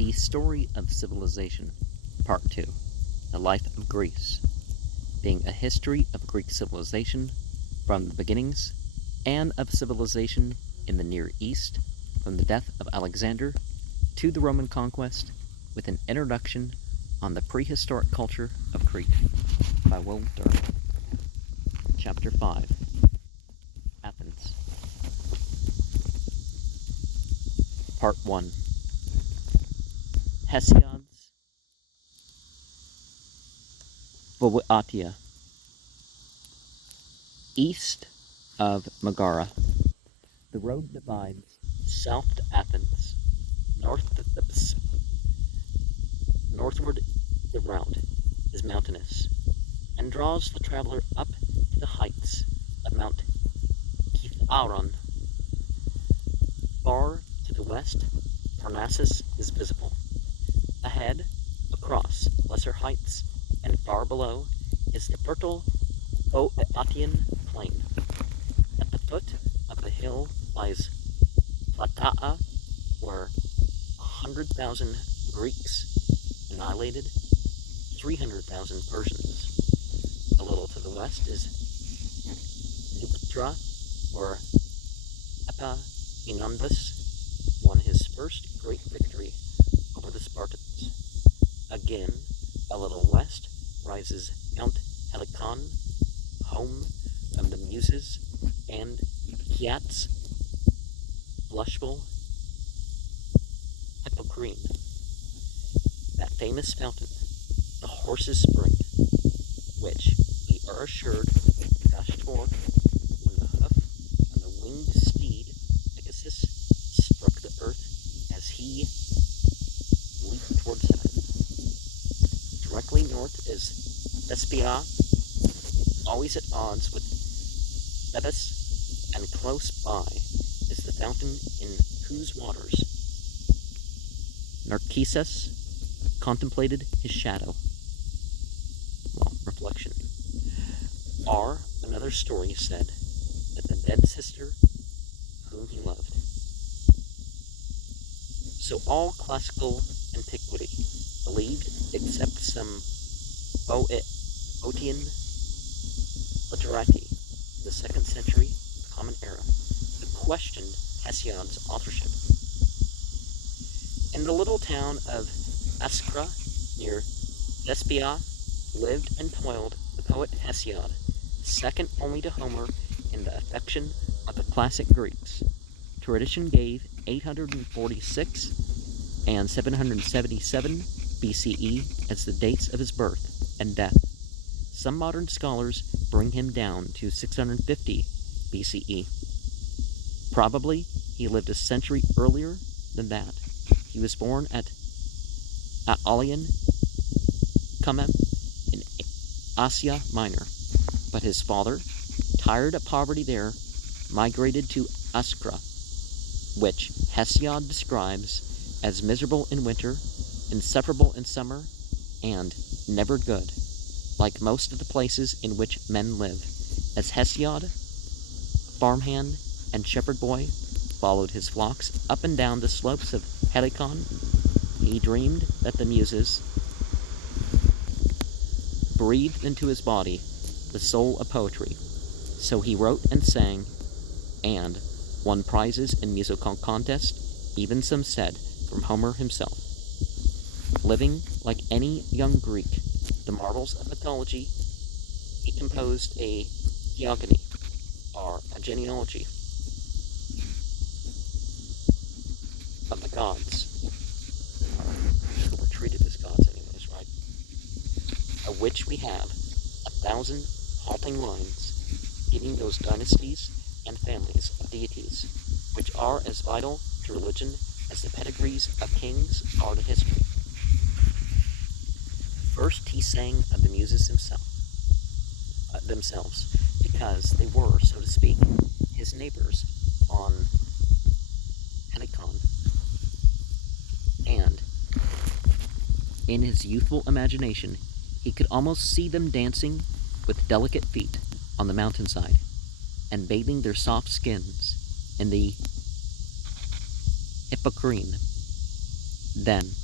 The Story of Civilization, Part 2, The Life of Greece, being a history of Greek civilization from the beginnings and of civilization in the Near East from the death of Alexander to the Roman conquest, with an introduction on the prehistoric culture of Crete by Will Durant. Chapter 5, Athens. Part 1, Hesiod's Boeotia. East of Megara, the road divides south to Athens. Northward, the route is mountainous and draws the traveler up to the heights of Mount Kithaeron. Far to the west, Parnassus is visible. Ahead, across lesser heights, and far below, is the fertile Boeotian plain. At the foot of the hill lies Plataea, where 100,000 Greeks annihilated 300,000 Persians. A little to the west is Nuptra, where Epaminondas won his first great victory over the Spartans. Again, a little west rises Mount Helicon, home of the Muses, and Kiat's blushful Hippocrene, that famous fountain, the horse's spring, which we are assured gushed forth when the hoof of the winged steed Pegasus struck the earth as he leaped towards heaven. Directly north is Thespia, always at odds with Thebes, and close by is the fountain in whose waters Narcissus contemplated his shadow. Reflection. Another story said that the dead sister whom he loved. So all classical antiquity believed, except some Boeotian literati of the 2nd century Common Era, who questioned Hesiod's authorship. In the little town of Ascra, near Thespia, lived and toiled the poet Hesiod, second only to Homer in the affection of the classic Greeks. Tradition gave 846 and 777 BCE as the dates of his birth and death. Some modern scholars bring him down to 650 BCE. Probably he lived a century earlier than that. He was born at Aeolian Cumae in Asia Minor, but his father, tired of poverty there, migrated to Ascra, which Hesiod describes as miserable in winter, insufferable in summer, and never good, like most of the places in which men live. As Hesiod, farmhand and shepherd boy, followed his flocks up and down the slopes of Helicon, he dreamed that the Muses breathed into his body the soul of poetry. So he wrote and sang, and won prizes in musical contest, even some said from Homer himself. Living like any young Greek, the marvels of mythology, he composed a theogony, or a genealogy, of the gods, who were treated as gods anyways, right? Of which we have 1,000 halting lines, giving those dynasties and families of deities, which are as vital to religion as the pedigrees of kings are to history. First he sang of the Muses themselves, because they were, so to speak, his neighbors on Helicon, and in his youthful imagination he could almost see them dancing with delicate feet on the mountainside, and bathing their soft skins in the Hippocrene. Then,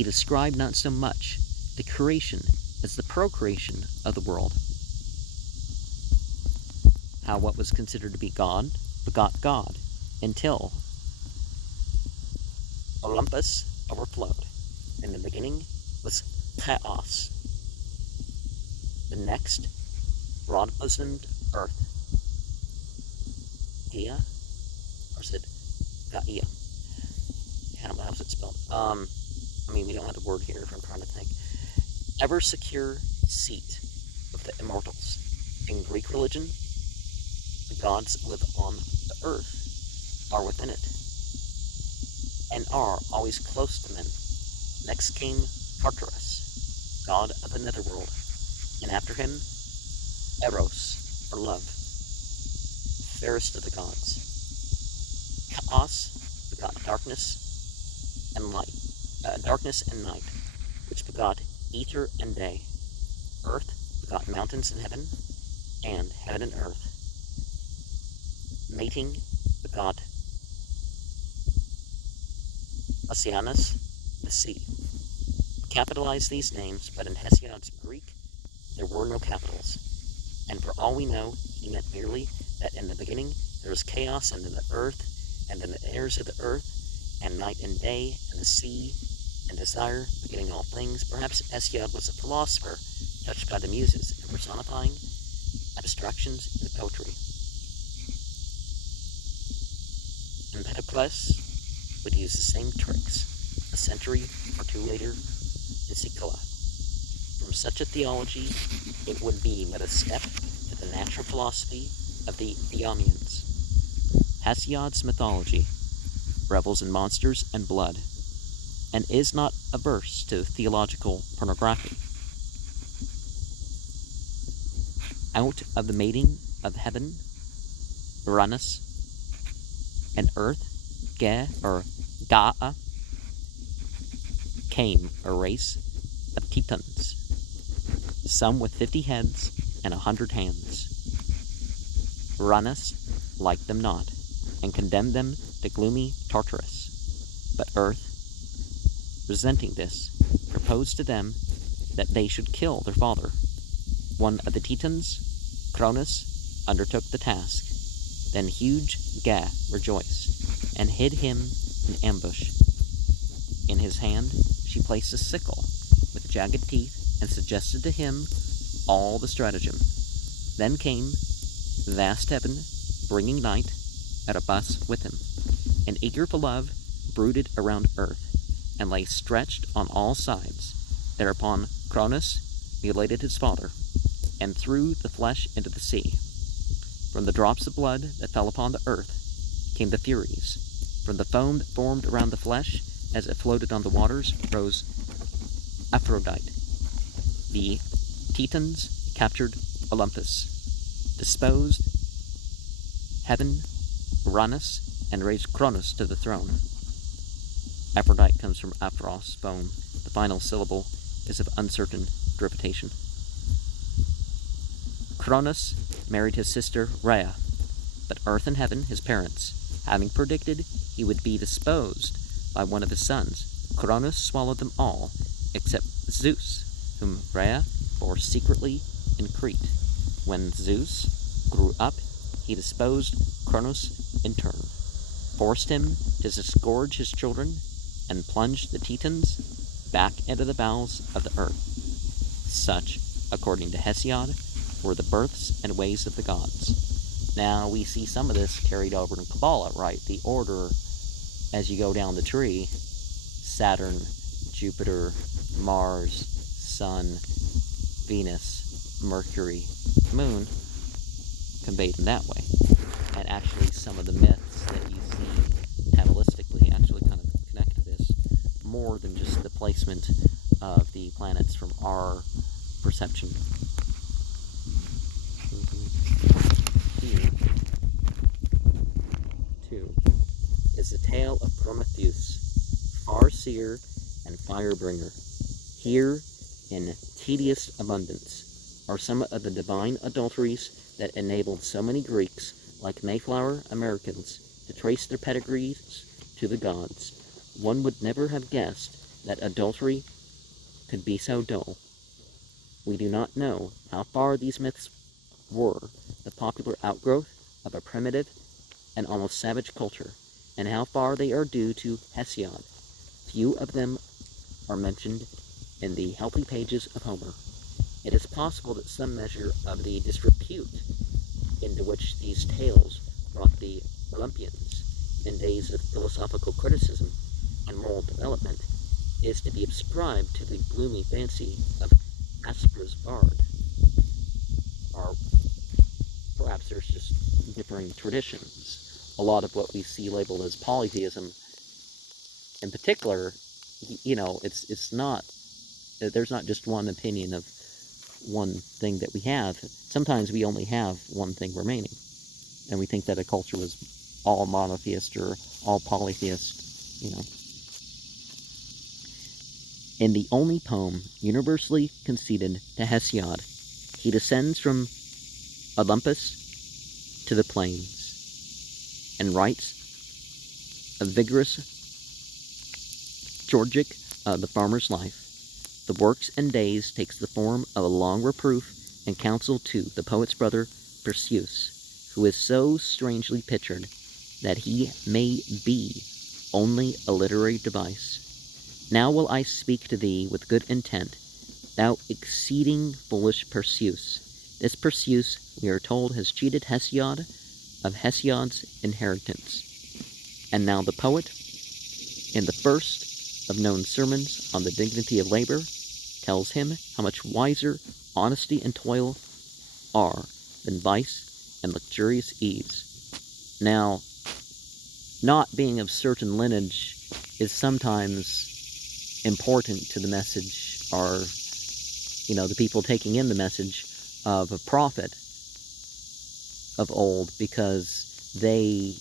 he described not so much the creation as the procreation of the world. How what was considered to be God begot God, until Olympus overflowed. In the beginning was chaos. The next, broad-bosomed earth. Gaia? Or is it Gaia? How's it spelled? We don't have the word here if I'm trying to think. Ever secure seat of the immortals. In Greek religion, the gods live on the earth, are within it, and are always close to men. Next came Tartarus, god of the netherworld, and after him, Eros, or love, fairest of the gods. Chaos begot darkness and night, which begot ether and day. Earth begot mountains and heaven and earth. Mating begot Oceanus, the sea. Capitalize these names, but in Hesiod's Greek, there were no capitals. And for all we know, he meant merely that in the beginning there was chaos and in the earth, and in the airs of the earth, and night and day, and the sea, and desire, beginning all things. Perhaps Hesiod was a philosopher, touched by the muses, and personifying abstractions in poetry. Empedocles would use the same tricks a century or two later in Sicily. From such a theology, it would be but a step to the natural philosophy of the Ionians. Hesiod's mythology revels in monsters and blood, and is not averse to theological pornography. Out of the mating of heaven, Uranus, and earth, Gaia, came a race of Titans, some with 50 heads and 100 hands. Uranus liked them not, and condemned them to gloomy Tartarus. But earth, resenting this, proposed to them that they should kill their father. One of the Titans, Cronus, undertook the task. Then huge Gaia rejoiced, and hid him in ambush. In his hand she placed a sickle with jagged teeth, and suggested to him all the stratagem. Then came vast heaven, bringing night, Erebus with him, and eager for love, brooded around earth, and lay stretched on all sides. Thereupon Cronus mutilated his father, and threw the flesh into the sea. From the drops of blood that fell upon the earth came the Furies. From the foam that formed around the flesh as it floated on the waters rose Aphrodite. The Titans captured Olympus, disposed heaven, Uranus, and raised Cronus to the throne. Aphrodite comes from Aphros, foam. The final syllable is of uncertain repetition. Cronus married his sister Rhea, but earth and heaven, his parents, having predicted he would be disposed by one of his sons, Cronus swallowed them all except Zeus, whom Rhea bore secretly in Crete. When Zeus grew up, he disposed Cronus in turn, forced him to disgorge his children, and plunged the Titans back into the bowels of the earth. Such, according to Hesiod, were the births and ways of the gods. Now, we see some of this carried over in Kabbalah, right? The order, as you go down the tree, Saturn, Jupiter, Mars, Sun, Venus, Mercury, Moon, conveyed in that way. And actually, some of the myths that you see Kabbalistically actually kind of connect to this more than just the placement of the planets from our perception. Here, too, is the tale of Prometheus, far-seer and fire-bringer. Here, in tedious abundance, are some of the divine adulteries that enabled so many Greeks, like Mayflower Americans, to trace their pedigrees to the gods. One would never have guessed that adultery could be so dull. We do not know how far these myths were the popular outgrowth of a primitive and almost savage culture, and how far they are due to Hesiod. Few of them are mentioned in the healthy pages of Homer. It is possible that some measure of the disrepute into which these tales brought the Olympians in days of philosophical criticism and moral development is to be ascribed to the gloomy fancy of Asper's bard, or perhaps there's just differing traditions. A lot of what we see labeled as polytheism, in particular, it's not. There's not just one opinion of one thing that we have. Sometimes we only have one thing remaining, and we think that a culture was all monotheist or all polytheist. In the only poem universally conceded to Hesiod, he descends from Olympus to the plains, and writes a vigorous Georgic of the farmer's life. The works and days takes the form of a long reproof and counsel to the poet's brother Perseus, who is so strangely pictured that he may be only a literary device. Now will I speak to thee with good intent, thou exceeding foolish Perseus. This Perseus, we are told, has cheated Hesiod of Hesiod's inheritance. And now the poet, in the first of known sermons on the dignity of labor, tells him how much wiser honesty and toil are than vice and luxurious ease. Now, not being of certain lineage is sometimes important to the message, or, the people taking in the message of a prophet of old, because they,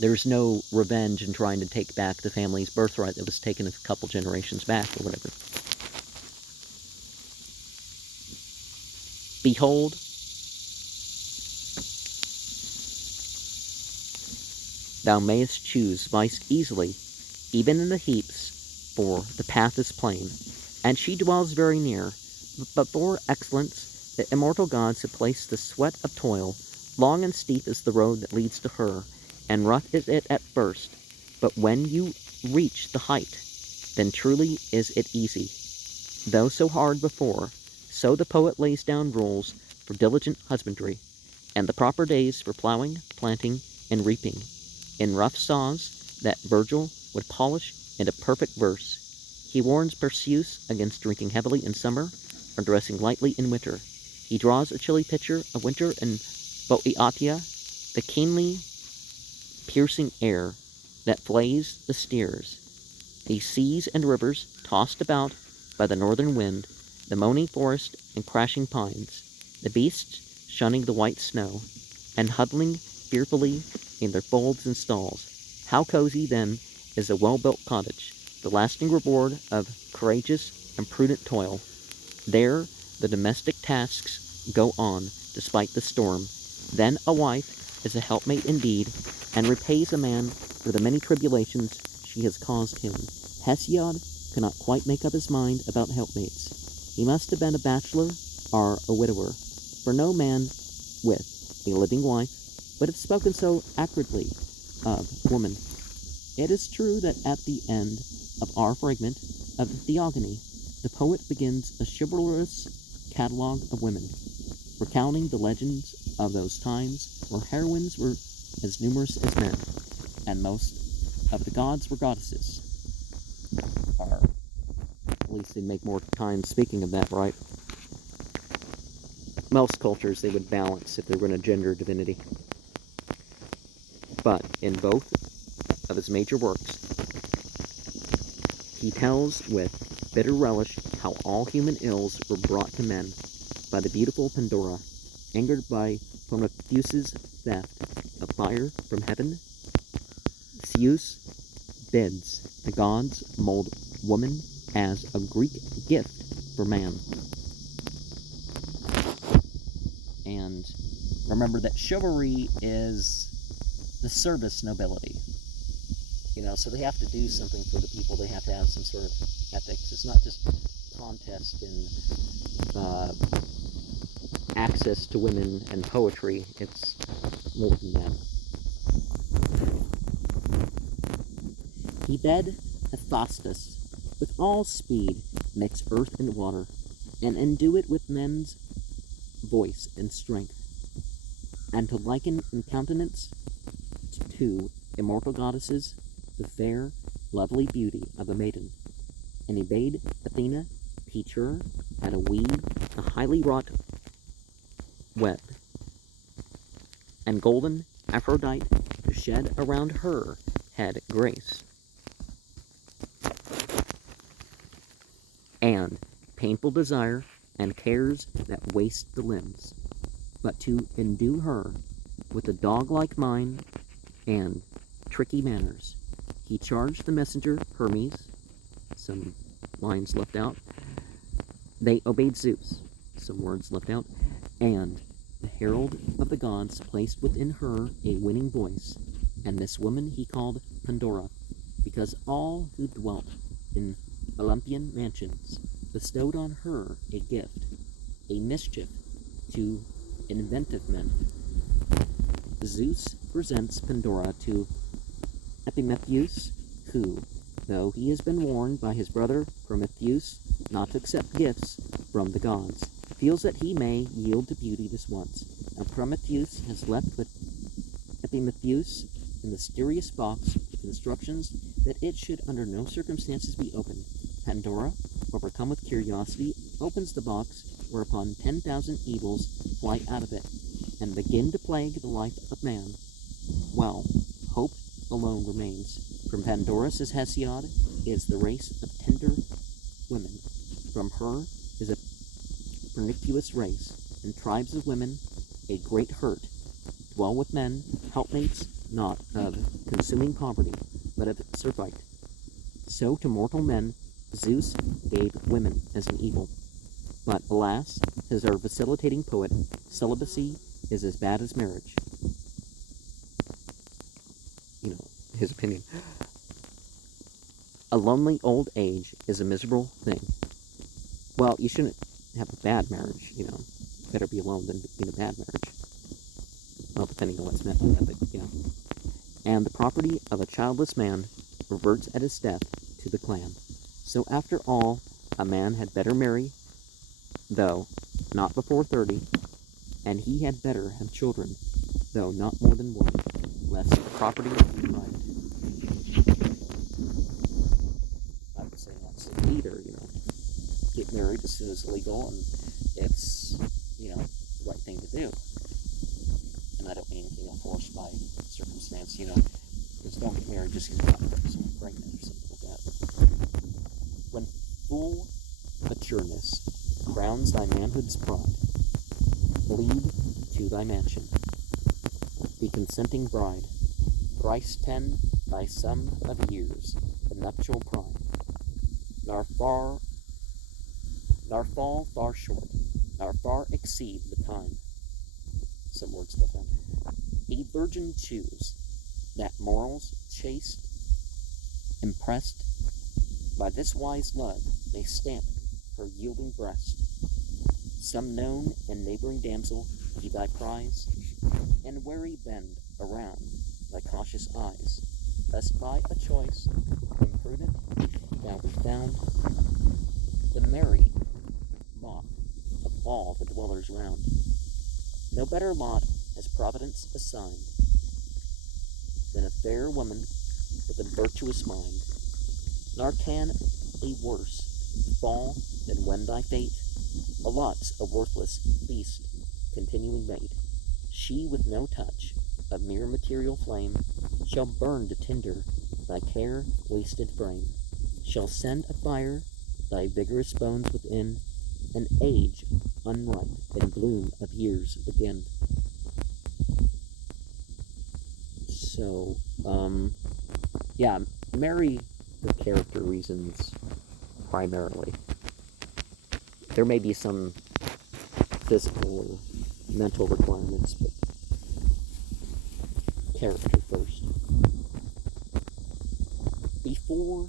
there's no revenge in trying to take back the family's birthright that was taken a couple generations back or whatever. Behold, thou mayest choose vice easily, even in the heaps, for the path is plain, and she dwells very near. But for excellence, the immortal gods have placed the sweat of toil. Long and steep is the road that leads to her, and rough is it at first, but when you reach the height, then truly is it easy. Though so hard before, so the poet lays down rules for diligent husbandry, and the proper days for plowing, planting, and reaping, in rough saws that Virgil would polish into perfect verse. He warns Perseus against drinking heavily in summer or dressing lightly in winter. He draws a chilly picture of winter in Boeitia, the keenly piercing air that flays the steers, the seas and rivers tossed about by the northern wind, the moaning forest and crashing pines, the beasts shunning the white snow, and huddling fearfully in their folds and stalls. How cozy, then, is a well-built cottage, the lasting reward of courageous and prudent toil. There the domestic tasks go on despite the storm. Then a wife is a helpmate indeed, and repays a man for the many tribulations she has caused him. Hesiod could not quite make up his mind about helpmates. He must have been a bachelor or a widower, for no man with a living wife would have spoken so accurately of woman. It is true that at the end of our fragment of Theogony, the poet begins a chivalrous catalogue of women, recounting the legends of those times where heroines were as numerous as men, and most of the gods were goddesses. Or, at least they make more time speaking of that, right? Most cultures they would balance if they were in a gender divinity. But in both of his major works, he tells with bitter relish how all human ills were brought to men by the beautiful Pandora, angered by Prometheus's theft of fire from heaven. Zeus bids the gods mold woman as a Greek gift for man. And remember that chivalry is the service nobility. So they have to do something for the people. They have to have some sort of ethics. It's not just contest in access to women and poetry. It's more than that. He bade Hephaestus with all speed mix earth and water, and endue it with men's voice and strength, and to liken in countenance to immortal goddesses the fair, lovely beauty of a maiden. And he bade Athena teach her how to weave a highly wrought web, and golden Aphrodite to shed around her head grace, and painful desire and cares that waste the limbs, but to endue her with a dog-like mind and tricky manners. He charged the messenger Hermes, some lines left out. They obeyed Zeus, some words left out, and the herald of the gods placed within her a winning voice, and this woman he called Pandora, because all who dwelt in Olympian mansions bestowed on her a gift, a mischief to inventive men. Zeus presents Pandora to Epimetheus, who, though he has been warned by his brother Prometheus not to accept gifts from the gods, feels that he may yield to beauty this once. Now Prometheus has left with Epimetheus a mysterious box with instructions that it should under no circumstances be opened. Pandora, overcome with curiosity, opens the box, whereupon 10,000 evils fly out of it, and begin to plague the life of man. Well, hope alone remains. From Pandora, says Hesiod, is the race of tender women. From her is a pernicious race, and tribes of women, a great hurt, dwell with men, helpmates, not of consuming poverty, but of servite. So to mortal men Zeus gave women as an evil. But alas, says our vacillating poet, celibacy is as bad as marriage. His opinion. A lonely old age is a miserable thing. Well, you shouldn't have a bad marriage, Better be alone than be in a bad marriage. Well, depending on what's meant by that, but And the property of a childless man reverts at his death to the clan. So after all, a man had better marry, though not before 30, and he had better have children, though not more than one, lest the property be divided. I would say that's either, get married as soon as legal, and it's, the right thing to do. And I don't mean, forced by circumstance, just don't get married just because you're not someone pregnant or something like that. When full matureness crowns thy manhood's pride, lead to thy mansion the consenting bride, thrice 10 thy sum of years, the nuptial pride, nor fall far short, nor far exceed the time. Some words left out. A virgin choose, that morals chaste, impressed by this wise love, may stamp her yielding breast. Some known and neighboring damsel be thy prize, and wary bend around thy cautious eyes, lest by a choice imprudent thou be found the merry mock of all the dwellers round. No better lot has Providence assigned than a fair woman with a virtuous mind, nor can a worse fall than when thy fate allots a worthless beast continuing mate. She with no touch of mere material flame shall burn to tinder thy care wasted frame, shall send afire thy vigorous bones within, and age unripe and bloom of years begin. So, marry for character reasons primarily. There may be some physical or mental requirements, but character first. Before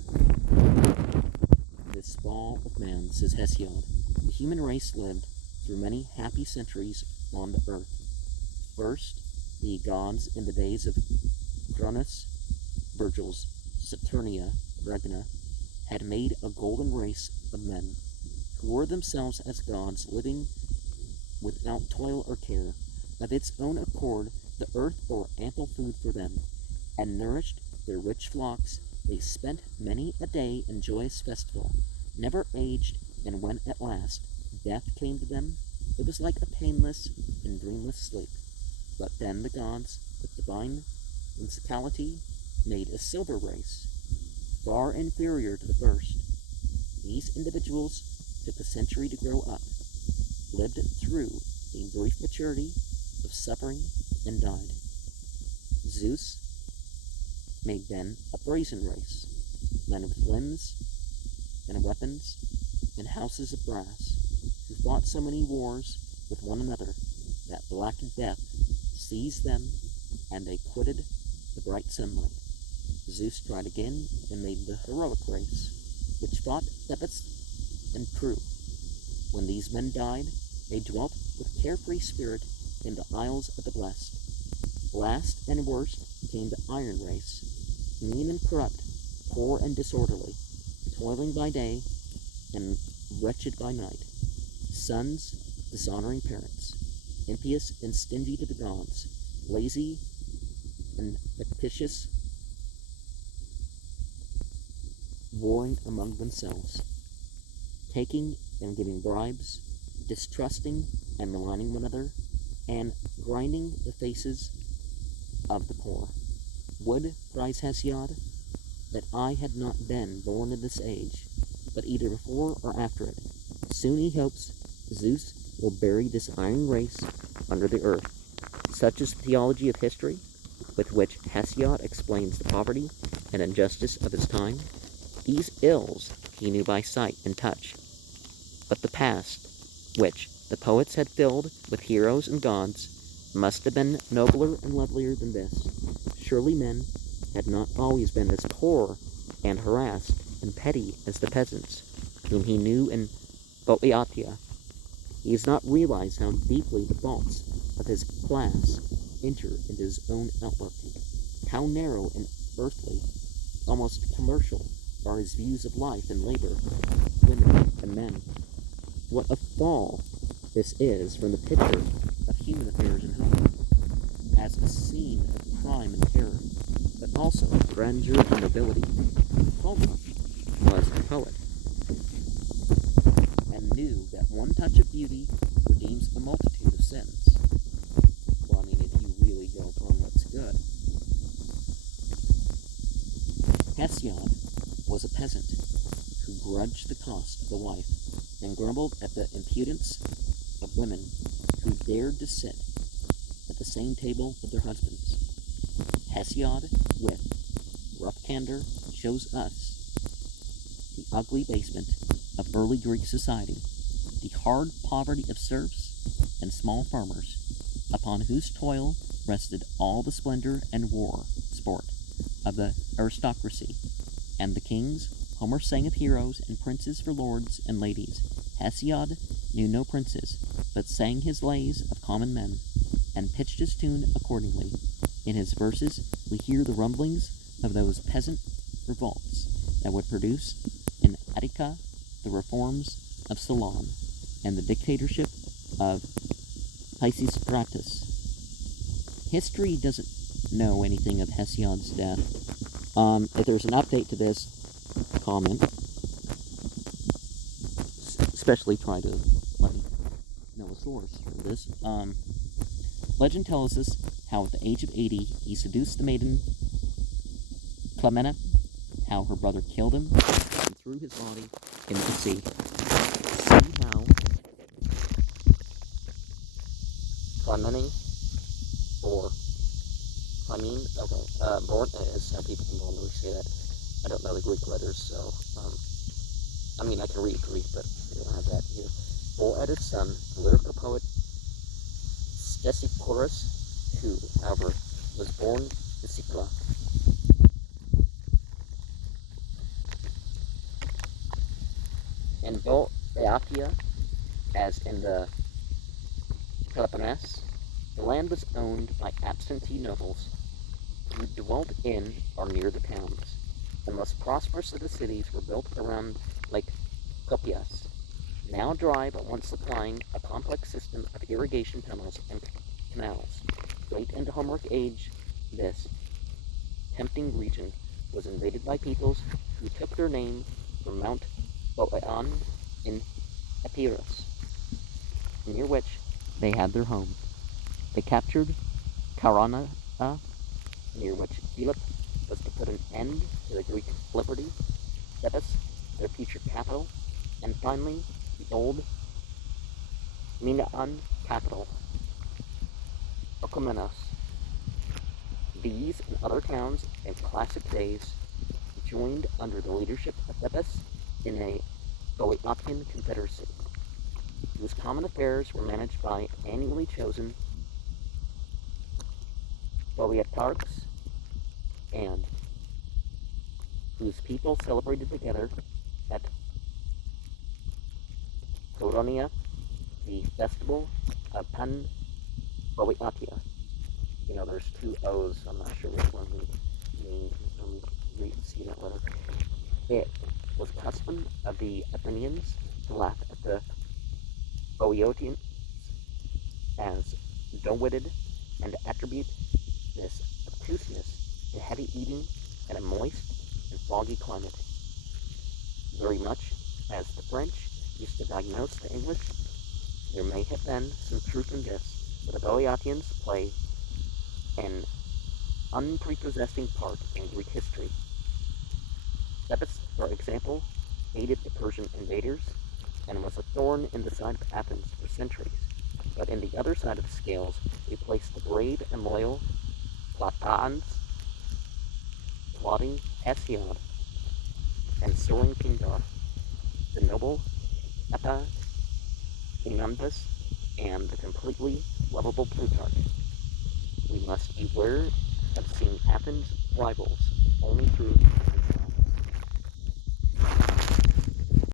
this fall of man, says Hesiod, the human race lived through many happy centuries on the earth. First, the gods in the days of Cronus, Virgil's Saturnia Regna, had made a golden race of men, who were themselves as gods, living without toil or care. Of its own accord, the earth bore ample food for them, and nourished their rich flocks. They spent many a day in joyous festival, never aged, and when at last death came to them, it was like a painless and dreamless sleep. But then the gods, with divine whimsicality, made a silver race, far inferior to the first. These individuals took a century to grow up, lived through a brief maturity of suffering, and died. Zeus made then a brazen race, men with limbs and weapons and houses of brass, who fought so many wars with one another that black death seized them, and they quitted the bright sunlight. Zeus tried again and made the heroic race, which fought tempest and true. When these men died, they dwelt with carefree spirit in the isles of the blessed. Last and worst came the iron race, mean and corrupt, poor and disorderly, toiling by day and wretched by night. Sons dishonoring parents, impious and stingy to the gods, lazy and fictitious, warring among themselves, taking and giving bribes, distrusting and maligning one another, and grinding the faces of the poor. Would, cries Hesiod, that I had not been born in this age, but either before or after it. Soon he hopes Zeus will bury this iron race under the earth. Such is the theology of history, with which Hesiod explains the poverty and injustice of his time. These ills he knew by sight and touch. But the past, which the poets had filled with heroes and gods, must have been nobler and lovelier than this. Surely men had not always been as poor and harassed and petty as the peasants, whom he knew in Boeotia. He has not realized how deeply the faults of his class enter into his own outlook, how narrow and earthly, almost commercial, are his views of life and labor, women and men. What a fall this is from the picture of human affairs in home, as a scene of crime and terror, but also of grandeur and nobility. Homer was a poet, and knew that one touch of beauty redeems a multitude of sins. Well, I mean, if you really go upon what's good. Hesiod was a peasant who grudged the cost of the wife and grumbled at the impudence of women who dared to sit at the same table with their husbands. Hesiod, with rough candor, shows us the ugly basement of early Greek society, the hard poverty of serfs and small farmers, upon whose toil rested all the splendor and war sport of the aristocracy. And the kings, Homer sang of heroes and princes for lords and ladies. Hesiod knew no princes, but sang his lays of common men, and pitched his tune accordingly. In his verses we hear the rumblings of those peasant revolts that would produce in Attica the reforms of Solon and the dictatorship of Pisistratus. History doesn't know anything of Hesiod's death. If there's an update to this, comment. Especially try to let me know a source for this. Legend tells us how at the age of 80 he seduced the maiden Clemena, how her brother killed him and threw his body into the sea. See how Clemene, or Clemene, okay, born is how people can normally say that. I don't know the Greek letters, so, I mean, I can read Greek, but we don't have that here. Boeotia's son, the lyrical poet Stesichorus, who, however, was born in Sicla. In Boeotia, as in the Peloponnese, the land was owned by absentee nobles who dwelt in or near the towns. The most prosperous of the cities were built around Lake Copias, now dry but once supplying a complex system of irrigation tunnels and canals. Late into Homeric age, this tempting region was invaded by peoples who took their name from Mount Boeitia in Epirus, near which they had their home. They captured Carana, near which Philip was to put an end to the Greek liberty, Thebes, their future capital, and finally the old Minoan capital, Orchomenos. These and other towns in classic days joined under the leadership of Thebes in a Boeotian confederacy, whose common affairs were managed by annually chosen Boeitarchs and whose people celebrated together at Coronia the festival of Pan Boeitia. There's two O's, so I'm not sure which one we mean. See that letter. It was custom of the Athenians to laugh at the Boeotians as dull-witted and to attribute this obtuseness to heavy eating in a moist and foggy climate. Very much as the French used to diagnose the English, there may have been some truth in this, for the Boeotians play an unprepossessing part in Greek history. Thebes, for example, aided the Persian invaders and was a thorn in the side of Athens for centuries. But in the other side of the scales, we place the brave and loyal Platans, plotting Hesiod, and soaring Pindar, the noble Epaminondas, and the completely lovable Plutarch. We must beware of seeing Athens' rivals only through